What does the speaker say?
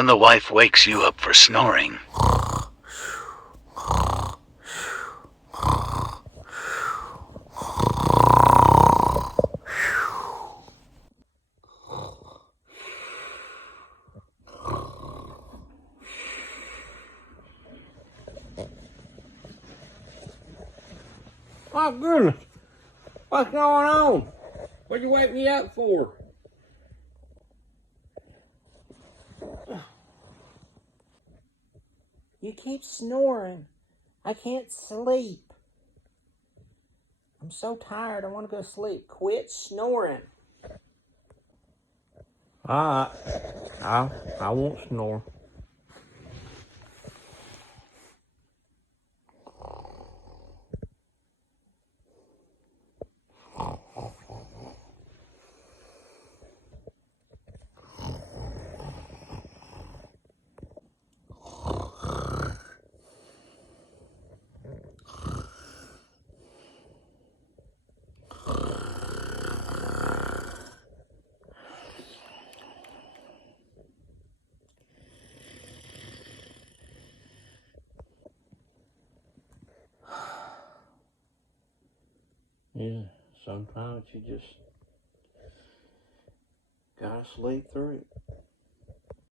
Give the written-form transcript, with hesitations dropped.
when the wife wakes you up for snoring. My goodness, what's going on? What'd you wake me up for? You keep snoring. I can't sleep. I'm so tired. I want to go to sleep. Quit snoring. Alright, I won't snore. Yeah, sometimes you just gotta sleep through it.